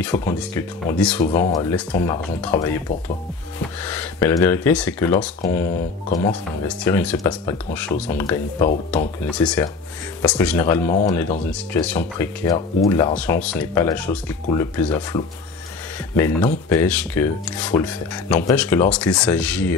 Il faut qu'on discute. On dit souvent, laisse ton argent travailler pour toi. Mais la vérité, c'est que lorsqu'on commence à investir, il ne se passe pas grand-chose. On ne gagne pas autant que nécessaire. Parce que généralement, on est dans une situation précaire où l'argent, ce n'est pas la chose qui coule le plus à flot. Mais n'empêche qu'il faut le faire. N'empêche que lorsqu'il s'agit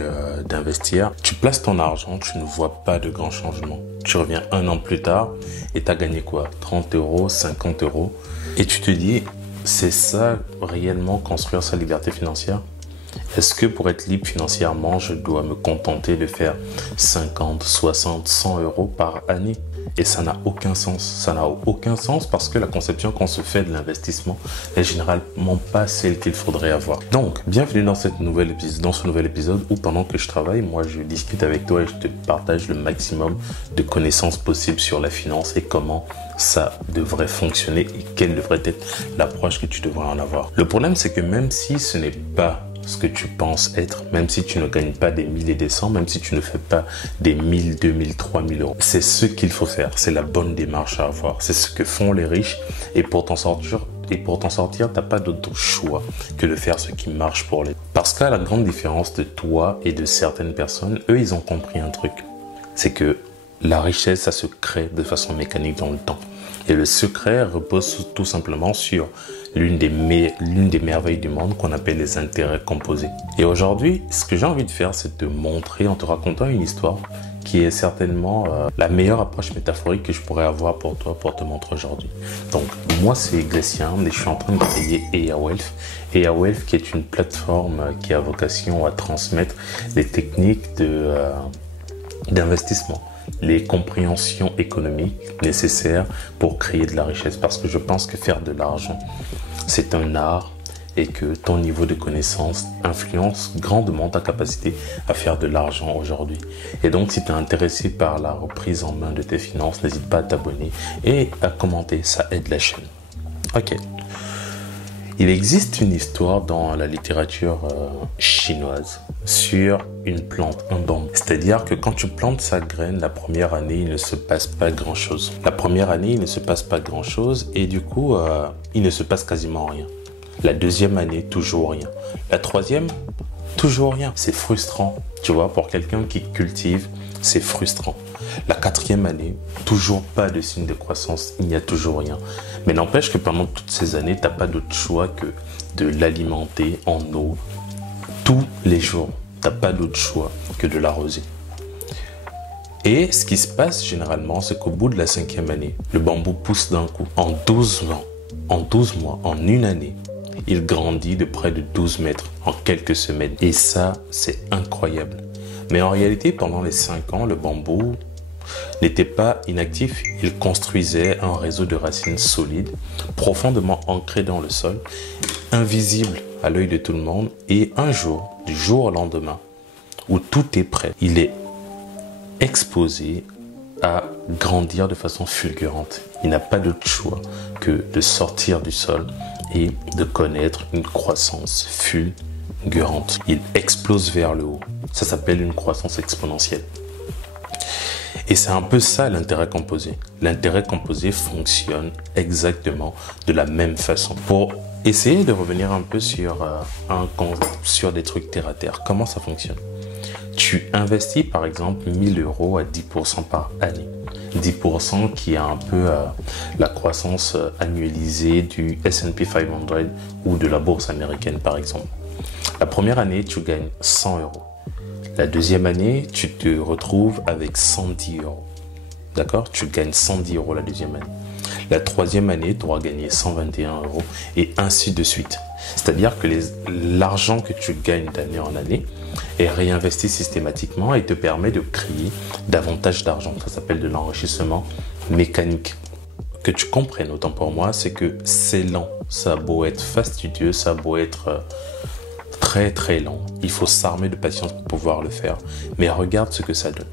d'investir, tu places ton argent, tu ne vois pas de grands changements. Tu reviens un an plus tard et tu as gagné quoi? 30 euros, 50 euros. Et tu te dis, c'est ça réellement construire sa liberté financière? Est-ce que pour être libre financièrement, je dois me contenter de faire 50, 60, 100 euros par année? Et ça n'a aucun sens. Ça n'a aucun sens parce que la conception qu'on se fait de l'investissement n'est généralement pas celle qu'il faudrait avoir. Donc, bienvenue dans ce nouvel épisode où pendant que je travaille, moi je discute avec toi et je te partage le maximum de connaissances possibles sur la finance et comment ça devrait fonctionner et quelle devrait être l'approche que tu devrais en avoir. Le problème, c'est que même si ce n'est pas ce que tu penses être, même si tu ne gagnes pas des 1000 et des 100, même si tu ne fais pas des 1000, 2000, 3000 euros. C'est ce qu'il faut faire, c'est la bonne démarche à avoir, c'est ce que font les riches et pour t'en sortir, t'as pas d'autre choix que de faire ce qui marche pour les. Parce qu'à la grande différence de toi et de certaines personnes, eux ils ont compris un truc, c'est que la richesse ça se crée de façon mécanique dans le temps. Et le secret repose tout simplement sur l'une des merveilles du monde qu'on appelle les intérêts composés. Et aujourd'hui, ce que j'ai envie de faire, c'est de te montrer en te racontant une histoire qui est certainement la meilleure approche métaphorique que je pourrais avoir pour toi, pour te montrer aujourd'hui. Donc, moi, c'est Glécien et je suis en train de créer EA Wealth. EA Wealth qui est une plateforme qui a vocation à transmettre des techniques d'investissement, les compréhensions économiques nécessaires pour créer de la richesse. Parce que je pense que faire de l'argent, c'est un art et que ton niveau de connaissance influence grandement ta capacité à faire de l'argent aujourd'hui. Et donc, si tu es intéressé par la reprise en main de tes finances, n'hésite pas à t'abonner et à commenter, ça aide la chaîne. Ok. Il existe une histoire dans la littérature chinoise sur une plante, un bambou. C'est-à-dire que quand tu plantes sa graine, la première année, il ne se passe pas grand-chose. La première année, il ne se passe pas grand-chose et du coup, il ne se passe quasiment rien. La deuxième année, toujours rien. La troisième, toujours rien. C'est frustrant, tu vois, pour quelqu'un qui cultive, c'est frustrant. La quatrième année, toujours pas de signe de croissance, il n'y a toujours rien. Mais n'empêche que pendant toutes ces années, tu n'as pas d'autre choix que de l'alimenter en eau tous les jours. Tu n'as pas d'autre choix que de l'arroser. Et ce qui se passe généralement, c'est qu'au bout de la cinquième année, le bambou pousse d'un coup. En 12 mois, en une année, il grandit de près de 12 mètres en quelques semaines. Et ça, c'est incroyable. Mais en réalité, pendant les 5 ans, le bambou n'était pas inactif. Il construisait un réseau de racines solides, profondément ancré dans le sol, invisible à l'œil de tout le monde. Et un jour, du jour au lendemain, où tout est prêt, il est exposé à grandir de façon fulgurante. Il n'a pas d'autre choix que de sortir du sol et de connaître une croissance fulgurante. Il explose vers le haut. Ça s'appelle une croissance exponentielle. Et c'est un peu ça l'intérêt composé. L'intérêt composé fonctionne exactement de la même façon. Pour essayer de revenir un peu sur des trucs terre à terre, comment ça fonctionne? Tu investis par exemple 1000 euros à 10% par année. 10% qui est un peu la croissance annualisée du S&P 500 ou de la bourse américaine par exemple. La première année, tu gagnes 100 euros. La deuxième année, tu te retrouves avec 110 euros. D'accord? Tu gagnes 110 euros la deuxième année. La troisième année, tu auras gagné 121 euros et ainsi de suite. C'est-à-dire que l'argent que tu gagnes d'année en année est réinvesti systématiquement et te permet de créer davantage d'argent. Ça s'appelle de l'enrichissement mécanique. Que tu comprennes, autant pour moi, c'est que c'est lent. Ça a beau être fastidieux, ça a beau être très très lent. Il faut s'armer de patience pour pouvoir le faire. Mais regarde ce que ça donne.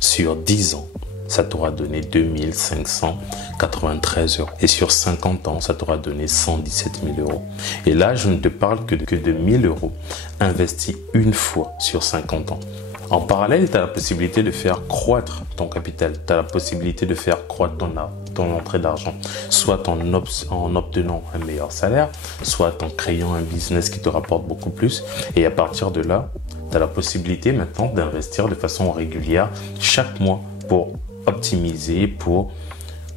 Sur 10 ans, ça t'aura donné 2593 euros. Et sur 50 ans, ça t'aura donné 117 000 euros. Et là, je ne te parle que de 1000 euros investis une fois sur 50 ans. En parallèle, tu as la possibilité de faire croître ton capital. Tu as la possibilité de faire croître ton argent. ton entrée d'argent, soit en obtenant un meilleur salaire, soit en créant un business qui te rapporte beaucoup plus. Et à partir de là, tu as la possibilité maintenant d'investir de façon régulière chaque mois pour optimiser, pour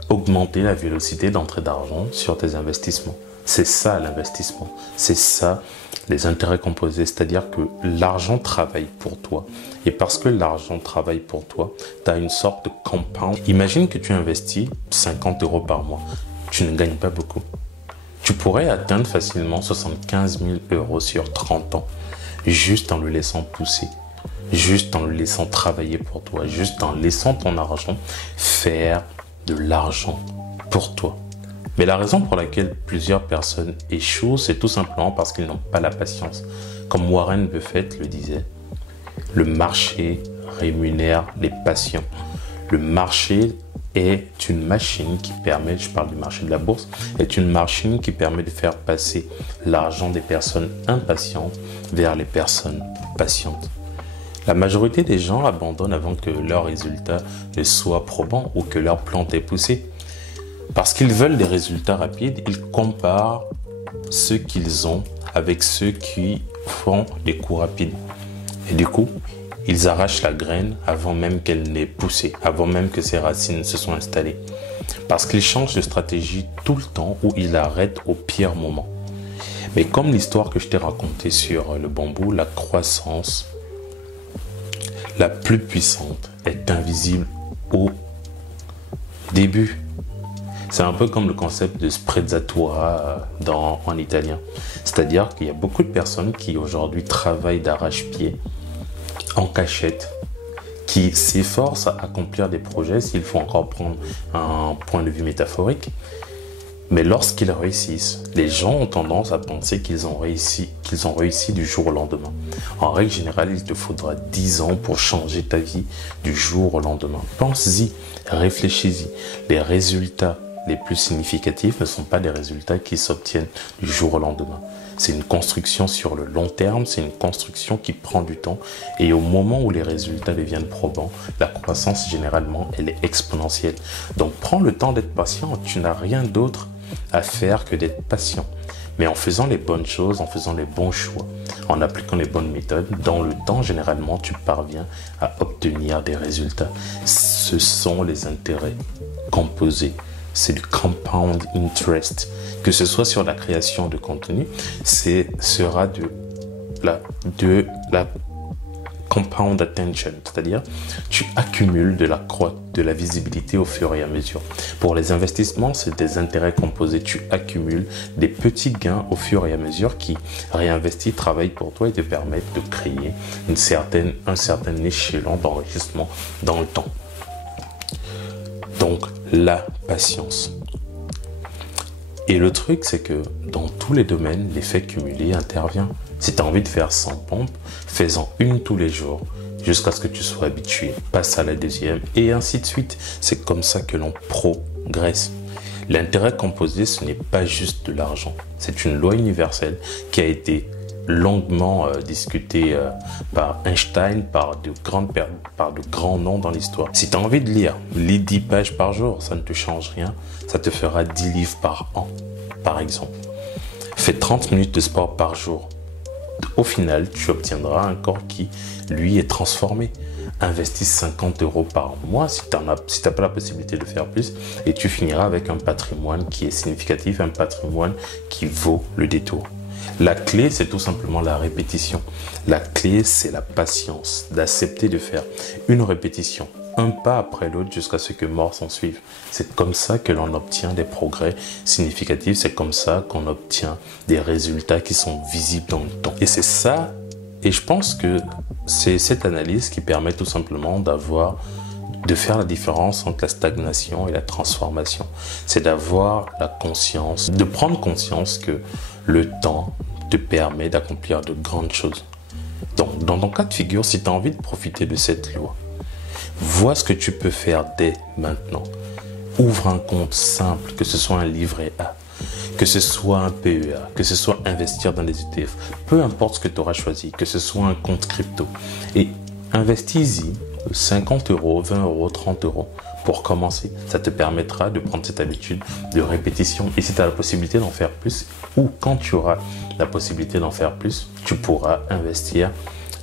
augmenter la vélocité d'entrée d'argent sur tes investissements. C'est ça l'investissement, c'est ça les intérêts composés, c'est-à-dire que l'argent travaille pour toi. Et parce que l'argent travaille pour toi, tu as une sorte de compound. Imagine que tu investis 50 € par mois, tu ne gagnes pas beaucoup. Tu pourrais atteindre facilement 75 000 € sur 30 ans, juste en le laissant pousser, juste en le laissant travailler pour toi, juste en laissant ton argent faire de l'argent pour toi. Mais la raison pour laquelle plusieurs personnes échouent, c'est tout simplement parce qu'ils n'ont pas la patience. Comme Warren Buffett le disait, le marché rémunère les patients. Le marché est une machine qui permet, je parle du marché de la bourse, est une machine qui permet de faire passer l'argent des personnes impatientes vers les personnes patientes. La majorité des gens abandonnent avant que leurs résultats ne soient probants ou que leur plante ait poussé. Parce qu'ils veulent des résultats rapides, ils comparent ce qu'ils ont avec ceux qui font des coups rapides. Et du coup, ils arrachent la graine avant même qu'elle n'ait poussé, avant même que ses racines se soient installées. Parce qu'ils changent de stratégie tout le temps ou ils arrêtent au pire moment. Mais comme l'histoire que je t'ai racontée sur le bambou, la croissance la plus puissante est invisible au début. C'est un peu comme le concept de sprezzatura en italien. C'est-à-dire qu'il y a beaucoup de personnes qui aujourd'hui travaillent d'arrache-pied, en cachette, qui s'efforcent à accomplir des projets, s'il faut encore prendre un point de vue métaphorique. Mais lorsqu'ils réussissent, les gens ont tendance à penser qu'ils ont réussi du jour au lendemain. En règle générale, il te faudra 10 ans pour changer ta vie du jour au lendemain. Pense-y, réfléchis-y. Les résultats les plus significatifs ne sont pas des résultats qui s'obtiennent du jour au lendemain. C'est une construction sur le long terme, c'est une construction qui prend du temps. Et au moment où les résultats deviennent probants, la croissance, généralement, elle est exponentielle. Donc, prends le temps d'être patient. Tu n'as rien d'autre à faire que d'être patient. Mais en faisant les bonnes choses, en faisant les bons choix, en appliquant les bonnes méthodes, dans le temps, généralement, tu parviens à obtenir des résultats. Ce sont les intérêts composés. C'est du compound interest. Que ce soit sur la création de contenu, sera de la compound attention, c'est-à-dire tu accumules de la visibilité au fur et à mesure. Pour les investissements, c'est des intérêts composés. Tu accumules des petits gains au fur et à mesure qui réinvestissent, travaillent pour toi et te permettent de créer un certain échelon d'enrichissement dans le temps. Donc, la patience. Et le truc, c'est que dans tous les domaines, l'effet cumulé intervient. Si tu as envie de faire 100 pompes, fais-en une tous les jours jusqu'à ce que tu sois habitué. Passe à la deuxième et ainsi de suite. C'est comme ça que l'on progresse. L'intérêt composé, ce n'est pas juste de l'argent. C'est une loi universelle qui a été longuement discutée par Einstein, par de grands noms dans l'histoire. Si tu as envie de lire, lis 10 pages par jour, ça ne te change rien. Ça te fera 10 livres par an, par exemple. Fais 30 minutes de sport par jour. Au final, tu obtiendras un corps qui, lui, est transformé. Investis 50 € par mois si tu n'as pas la possibilité de faire plus et tu finiras avec un patrimoine qui est significatif, un patrimoine qui vaut le détour. La clé, c'est tout simplement la répétition. La clé, c'est la patience, d'accepter de faire une répétition, un pas après l'autre jusqu'à ce que mort s'en suive. C'est comme ça que l'on obtient des progrès significatifs, c'est comme ça qu'on obtient des résultats qui sont visibles dans le temps. Et c'est ça, et je pense que c'est cette analyse qui permet tout simplement de faire la différence entre la stagnation et la transformation. C'est d'avoir la conscience, de prendre conscience que le temps te permet d'accomplir de grandes choses. Donc, dans ton cas de figure, si tu as envie de profiter de cette loi, vois ce que tu peux faire dès maintenant. Ouvre un compte simple, que ce soit un livret A, que ce soit un PEA, que ce soit investir dans les ETF, peu importe ce que tu auras choisi, que ce soit un compte crypto. Et investis-y 50 €, 20 €, 30 € pour commencer. Ça te permettra de prendre cette habitude de répétition. Et si tu as la possibilité d'en faire plus, ou quand tu auras la possibilité d'en faire plus, tu pourras investir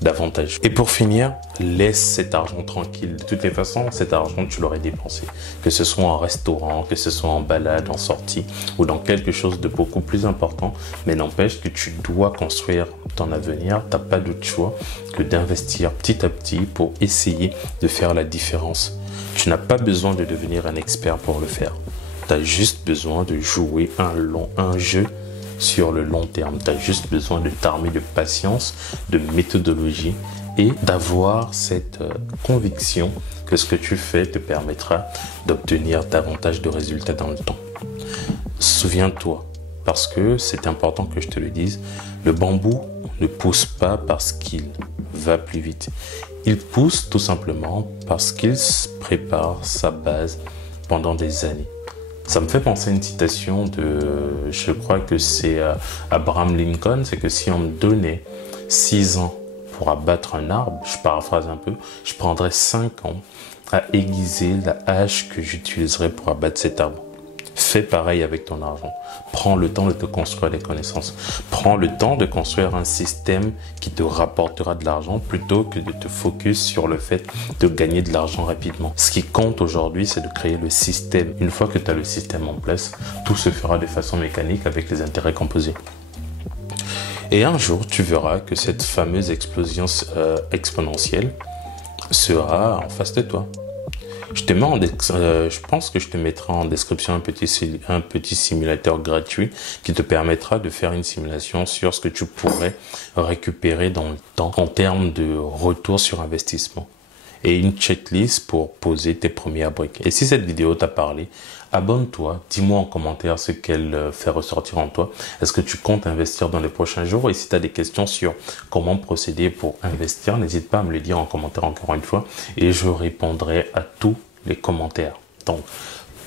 davantage. Et pour finir, laisse cet argent tranquille. De toutes les façons, cet argent, tu l'aurais dépensé. Que ce soit en restaurant, que ce soit en balade, en sortie, ou dans quelque chose de beaucoup plus important. Mais n'empêche que tu dois construire ton avenir. Tu n'as pas d'autre choix que d'investir petit à petit pour essayer de faire la différence. Tu n'as pas besoin de devenir un expert pour le faire. Tu as juste besoin de jouer un jeu sur le long terme. Tu as juste besoin de t'armer de patience, de méthodologie et d'avoir cette conviction que ce que tu fais te permettra d'obtenir davantage de résultats dans le temps. Souviens-toi, parce que c'est important que je te le dise, le bambou ne pousse pas parce qu'il va plus vite. Il pousse tout simplement parce qu'il prépare sa base pendant des années. Ça me fait penser à une citation je crois que c'est Abraham Lincoln, c'est que si on me donnait 6 ans pour abattre un arbre, je paraphrase un peu, je prendrais 5 ans à aiguiser la hache que j'utiliserais pour abattre cet arbre. Fais pareil avec ton argent. Prends le temps de te construire des connaissances. Prends le temps de construire un système qui te rapportera de l'argent plutôt que de te focus sur le fait de gagner de l'argent rapidement. Ce qui compte aujourd'hui, c'est de créer le système. Une fois que tu as le système en place, tout se fera de façon mécanique avec les intérêts composés. Et un jour, tu verras que cette fameuse explosion exponentielle sera en face de toi. Je pense que je te mettrai en description un petit simulateur gratuit qui te permettra de faire une simulation sur ce que tu pourrais récupérer dans le temps en termes de retour sur investissement et une checklist pour poser tes premières briques. Et si cette vidéo t'a parlé, abonne-toi, dis-moi en commentaire ce qu'elle fait ressortir en toi. Est-ce que tu comptes investir dans les prochains jours? Et si tu as des questions sur comment procéder pour investir, n'hésite pas à me le dire en commentaire encore une fois et je répondrai à tous les commentaires. Donc,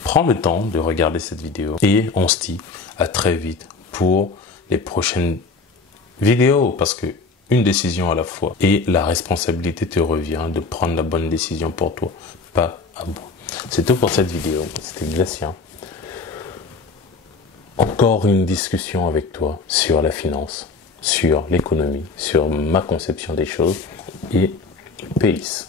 prends le temps de regarder cette vidéo et on se dit à très vite pour les prochaines vidéos parce que une décision à la fois et la responsabilité te revient de prendre la bonne décision pour toi, pas à bout. C'est tout pour cette vidéo. C'était Glacien. Encore une discussion avec toi sur la finance, sur l'économie, sur ma conception des choses et peace.